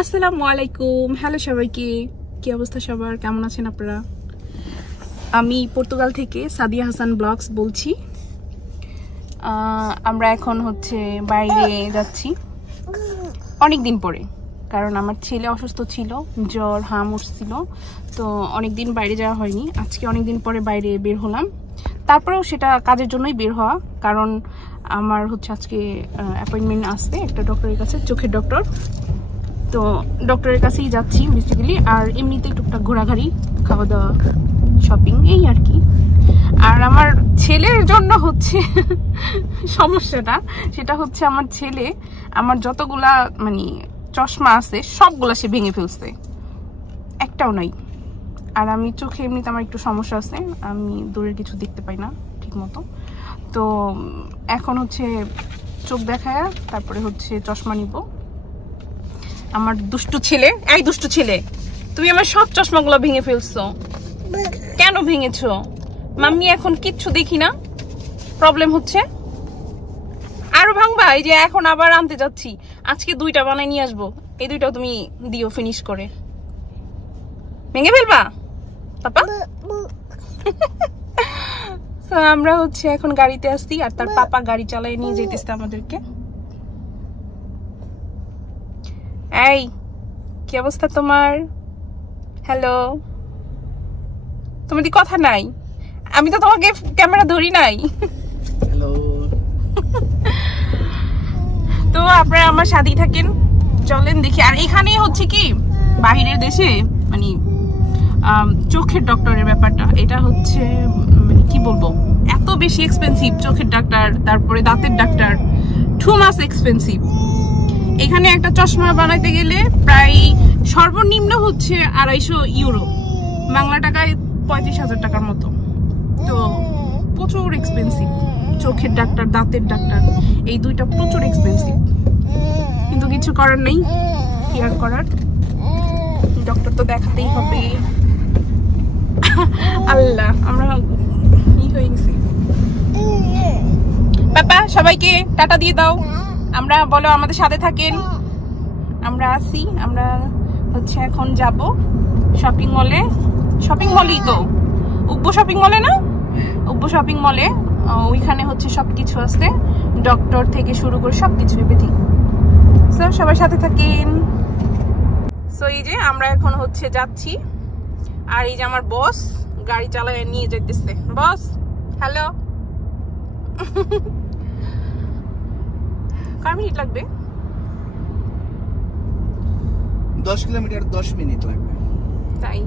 আসসালামু আলাইকুম। হ্যালো সবাইকে, কি অবস্থা সবার, কেমন আছেন আপনারা? আমি পর্তুগাল থেকে সাদিয়া হাসান ব্লগস বলছি। আমরা এখন বাইরে যাচ্ছি অনেক দিন পরে, কারণ আমার ছেলে অসুস্থ ছিল, জ্বর হাম উঠছিল, তো অনেকদিন বাইরে যাওয়া হয়নি। আজকে অনেকদিন পরে বাইরে বের হলাম, তারপরেও সেটা কাজের জন্যই বের হওয়া, কারণ আমার আজকে অ্যাপয়েন্টমেন্ট আসছে একটা ডক্টরের কাছে, চোখের ডক্টর। তো ডক্টরের কাছেই যাচ্ছি বেসিক্যালি, আর এমনিতে টুকটাক ঘোরাঘুরি, খাওয়া দাওয়া, শপিং, এই আর কি। আর আমার ছেলের জন্য সমস্যাটা, সেটা আমার ছেলে আমার যতগুলা চশমা আছে সবগুলা সে ভেঙে ফেলছে, একটাও নাই। আর আমি চোখে এমনিতে আমার একটু সমস্যা আছে, আমি দূরের কিছু দেখতে পাই না ঠিক মতো। তো এখন চোখ দেখায় তারপরে চশমা নিব। আমার দুষ্টু ছেলে, এই দুষ্টু ছেলে, তুমি আমার সব চশমাগুলো ভেঙে ফেলছো, কেন ভেঙেছো? মাম্মি এখন কিচ্ছু দেখি না, প্রবলেম হচ্ছে, আরো ভাঙবা? এই যে এখন আবার আনতে যাচ্ছি, আজকে 2টা বানাই নিয়ে আসবো, এই 2টাও তুমি দিও ফিনিশ করে। ভেঙে ফেলবা পাপা? তো আমরা এখন গাড়িতে আসছি, আর তার পাপা গাড়ি চালিয়ে নিয়ে যেতেছে আমাদেরকে। এই কি অবস্থা তোমার? হ্যালো, তোমার কথা নাই, আমি তো তোমাকে ক্যামেরা ধরি নাই। হ্যালো। তো আপনারা আমার সাথেই থাকেন, চলেন দেখি। আর এখানে কি বাহিরের দেশে চোখের ডক্টরের ব্যাপারটা, এটা কি বলবো, এত বেশি এক্সপেন্সিভ। চোখের ডাক্তার, তারপরে দাঁতের ডাক্তার, টু মাস এক্সপেন্সিভ। এখানে একটা চশমা বানাইতে গেলে প্রায় সর্বনিম্ন 250 ইউরো, বাংলা টাকায় 35,000 টাকার মতো। তো প্রচুর এক্সপেন্সিভ। চোখের ডাক্তার, দাঁতের ডাক্তার, এই 2টা প্রচুর এক্সপেন্সিভ, কিন্তু কিছু করার নেই। কি আর করার, ডক্টর তো দেখাতেই হবে। আল্লাহ, আমরা হয়ে গেছি। পাপা সবাইকে টাটা দিয়ে দাও, আমরা বলো আমাদের সাথে থাকেন। আমরা আসি, আমরা এখন যাব শপিং মলে। শপিং মলই তো, উব্বো শপিং মলে না? উব্বো শপিং মলে, ওইখানে সবকিছু আছে, ডক্টর থেকে শুরু করে সবকিছু এভরিথিং। সো সবার সাথে থাকেন। সো এই যে আমরা এখন যাচ্ছি, আর এই যে আমার বস গাড়ি চালায় নিয়ে যেতেছে। Boss hello. কয় মিনিট লাগবে? 10 কিলোমিটার 10 মিনিট লাগবে। তাই,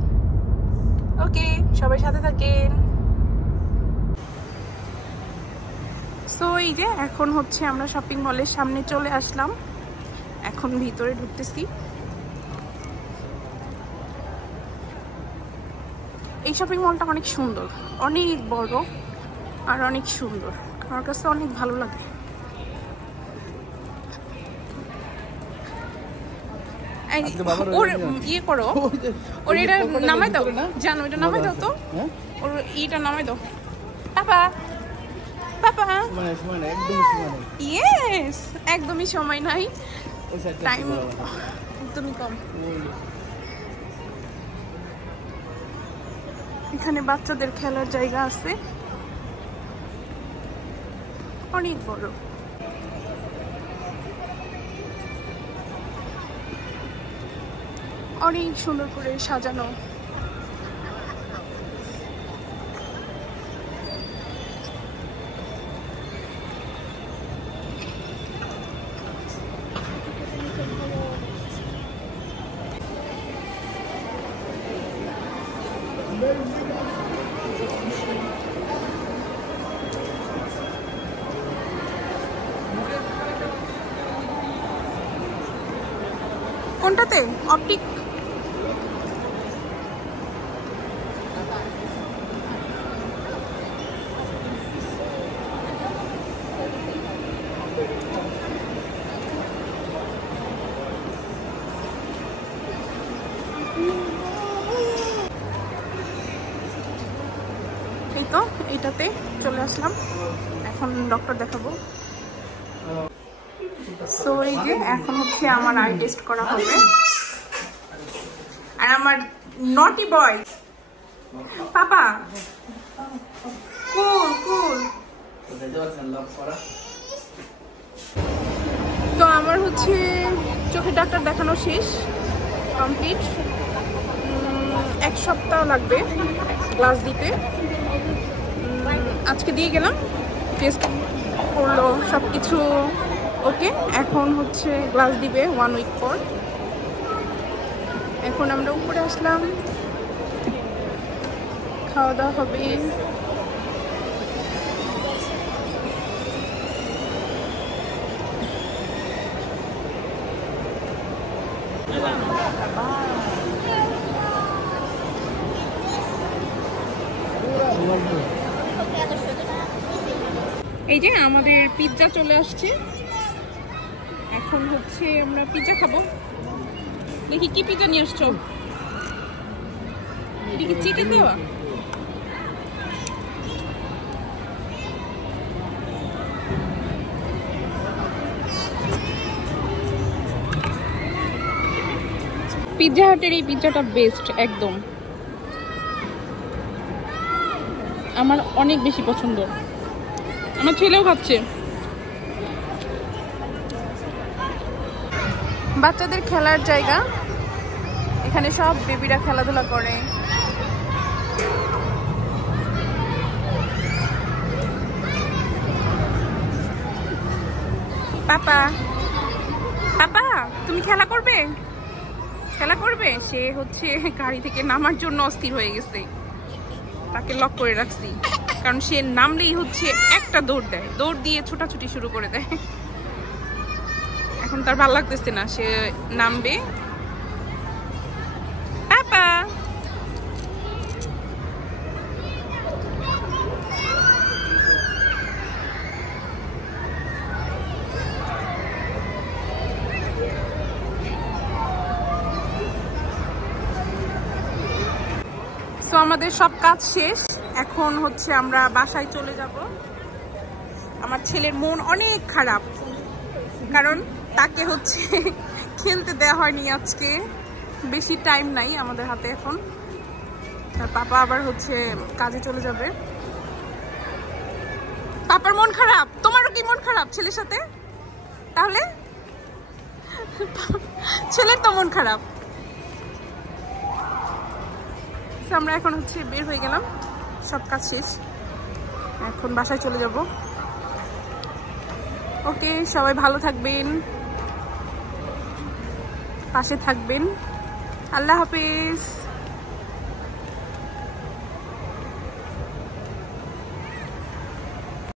ওকে, সবাই সাথে থাকেন। সো এই যে এখন আমরা শপিং মলের সামনে চলে আসলাম, এখন ভিতরে ঢুকতেছি। এই শপিং মলটা অনেক সুন্দর, অনেক বড় আর অনেক সুন্দর, আমার কাছে অনেক ভালো লাগে। ওর ইয়ে করো, ওর এটা নামাই দাও, জানো এটা নামাই দাও তো, ওর ইটা নামাই দাও। পাপা পাপা, ইয়েস, একদমই সময় নাই, টাইম একদমই কম। এখানে বাচ্চাদের খেলার জায়গা আছে, অনেক বড়। অনেক সুন্দর করে সাজানো। কোনটাতে? অপটিক? এই তো এটাতে চলে আসলাম, এখন ডক্টর দেখাবো। সো এই যে এখন হচ্ছে আমার আই টেস্ট করা হবে। আর আমার নটি বয় পাপা কুল কুল। তো আমার হচ্ছে চোখের ডাক্তার দেখানো শেষ, কমপ্লিট। 1 সপ্তাহ লাগবে গ্লাস দিতে। আজকে দিয়ে গেলাম, টেস্ট করলো, সবকিছু ওকে। এখন হচ্ছে গ্লাস দিবে 1 উইক পর। এখন আমরা উপরে আসলাম, খাওয়া দাওয়া হবে। এই যে আমাদের পিৎজা চলে আসছে, এখন হচ্ছে আমরা পিৎজা খাবো। দেখি কি পিৎজা নিয়ে আসছো, এটা কি চিকেন দেওয়া? পিৎজা হাটের এই পিৎজাটা বেস্ট একদম, আমার অনেক বেশি পছন্দ। আমার ছেলেও খাচ্ছে। বাচ্চাদের খেলার জায়গা, এখানে সব বেবিরা খেলাধুলা করে। পাপা পাপা তুমি খেলা করবে? খেলা করবে? সে হচ্ছে গাড়ি থেকে নামার জন্য অস্থির হয়ে গেছে, তাকে লক করে রাখছি, কারণ সে নামলেই হচ্ছে একটা দৌড় দেয়, দৌড় দিয়ে ছোটাছুটি শুরু করে দেয়। এখন তার ভালো লাগতেছে না, সে নামবে। পাপা তো আমাদের সব কাজ শেষ, এখন হচ্ছে আমরা বাসায় চলে যাব। আমার ছেলের মন অনেক খারাপ, কারণ তাকে হচ্ছে খেলতে দেওয়া হয়নি আজকে, বেশি টাইম নাই আমাদের হাতে এখন। আর পাপা আবার হচ্ছে কাজে চলে যাবে। পাপার মন খারাপ, তোমারও কি মন খারাপ ছেলের সাথে? তাহলে ছেলের তো মন খারাপ। আমরা এখন হচ্ছে বের হয়ে গেলাম, সব কাজ শেষ, এখন বাসায় চলে যাব। ওকে, সবাই ভালো থাকবেন, পাশে থাকবেন। আল্লাহ হাফেজ।